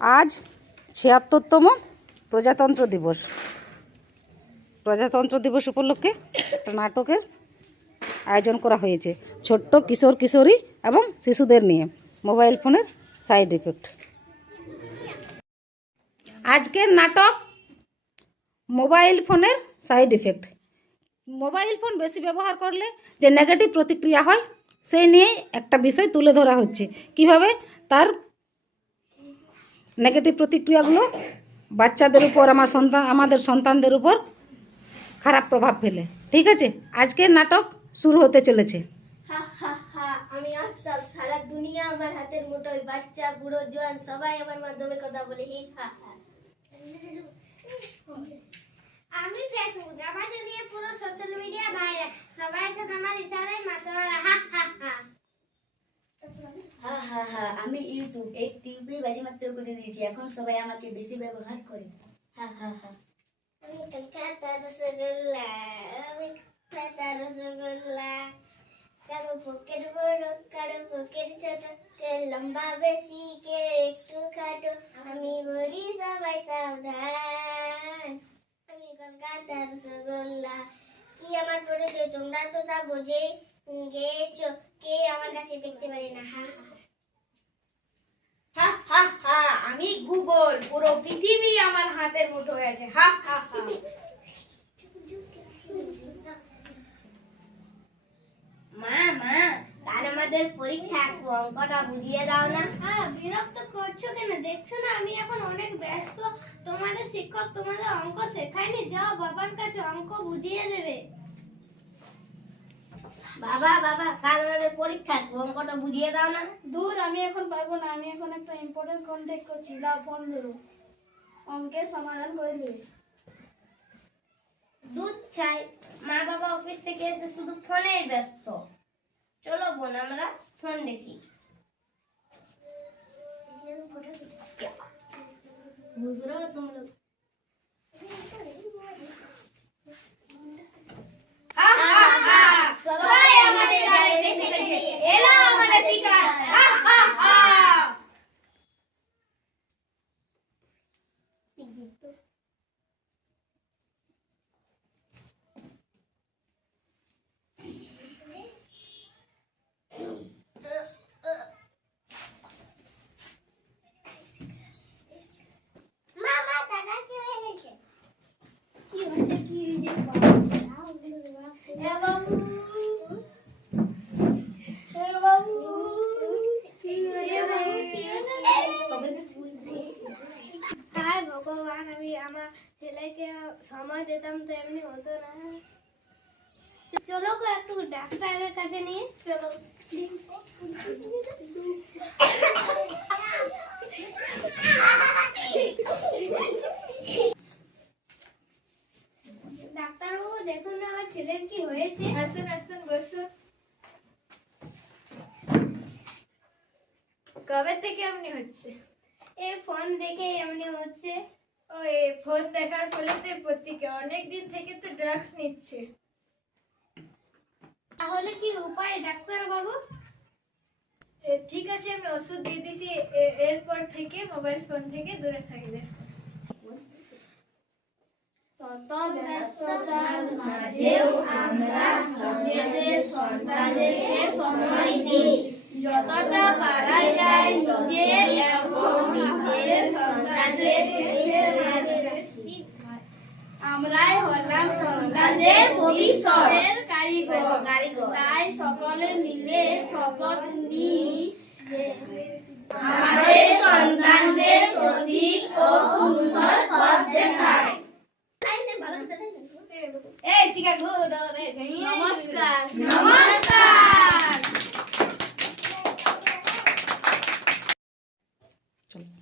আজ ৭৬তম প্রজাতন্ত্র দিবস। প্রজাতন্ত্র দিবস উপলক্ষে একটা নাটকের আয়োজন করা হয়েছে ছোট্ট কিশোর কিশোরী এবং শিশুদের নিয়ে, মোবাইল ফোনের সাইড ইফেক্ট। আজকের নাটক মোবাইল ফোনের সাইড ইফেক্ট। মোবাইল ফোন বেশি ব্যবহার করলে যে নেগেটিভ প্রতিক্রিয়া হয় সেই নিয়ে একটা বিষয় তুলে ধরা হচ্ছে, কিভাবে তার নেগেটিভ প্রতিক্রিয়াগুলো বাচ্চাদের উপর, আমাদের সন্তানদের উপর খারাপ প্রভাব ফেলে। ঠিক আছে, আজকের নাটক শুরু হতে চলেছে। আমি আসলাম, সারা দুনিয়া আমার হাতের মুঠোয়, বাচ্চা বুড়ো জোয়ান সবাই আমার মাধ্যমে কথা বলে। আমি ফেসবুক, আমাদের নিয়ে পুরো সোশ্যাল মিডিয়া ভাইরাল, সবাই এখন আমার ইশারায় মাতোয়ারা। আমি ইউটিউব, এই টিউবে বাজিমাত্র করে দিয়েছি, এখন সবাই আমাকে বেশি ব্যবহার করে। আমি কলকাতা রসগোল্লা, আমি কলকাতা রসগোল্লা, কারো পকেট বড় কারো পকেট ছোট, কে লম্বা বেশি কে একটু খাটো, আমি বলি সবাই সাবধান। আমি কলকাতা রসগোল্লা, কি আমার পরিচয় তোমরা তো তা বুঝে গেছো, কে আমার কাছে দেখতে পারে না। আমি গুগল, পুরো পৃথিবী আমার হাতের মুঠোয় আছে। মা কাল আমাদের পরীক্ষা, অঙ্কটা বুঝিয়ে দাও না। বিরক্ত করছো কেন? দেখছো না আমি এখন অনেক ব্যস্ত। তোমাদের শিক্ষক তোমাদের অঙ্ক শেখায়নি? যাও বাবার কাছে, অঙ্ক বুঝিয়ে দেবে। বাবা কাল আমাদের পরীক্ষা, অঙ্কটা বুঝিয়ে দাও না। দূর, আমি এখন পারবো না, আমি এখন একটা ইম্পর্টেন্ট কন্ট্যাক্ট করছি, দাও ফোন ধরো, অঙ্কের সমাধান করে দেবে। দুধ চাই, মা বাবা অফিস থেকে এসে শুধু ফোনেই ব্যস্ত। চলো বোন, আমরা ফোন দেখি। বুঝলো তোমরা? সবাই আমাদের গায়ে এসেছে, এলা আমাদের শিকার। ভগবান, আমি আমার ছেলেকে সময় দিতাম তো এমনি হতো না। চলো গো একটু ডাক্তারের কাছে নিয়ে চলো। ডাক্তারবাবু দেখুন না আমার ছেলের কি হয়েছে। আসুন বসুন। কবে থেকে এমনি হচ্ছে? এই ফোন দেখে এমনি হচ্ছে। ওই ফোন দেখার ফলে তো প্রত্যেকে অনেক দিন থেকে তো ড্রাগস নিচ্ছে। তাহলে কি উপায় ডাক্তার বাবু? ঠিক আছে, আমি ওষুধ দিয়ে দিছি, এরপর থেকে মোবাইল ফোন থেকে দূরে থাকবে। শত ব্যস্ততার মাঝেও আমরা নিজেদের সন্তানদেরকে সময় দিই, যতটা পারা যায় নিজে এবং নিজের সন্তানদের আমরাই হলাম সন্তানদের ভবিষ্যতের কারিগর। তাই সকলে মিলে শপথ নিই আমাদের সন্তানদের সঠিক ও সুন্দর পথ দেখায়। নমস্কার। চলো।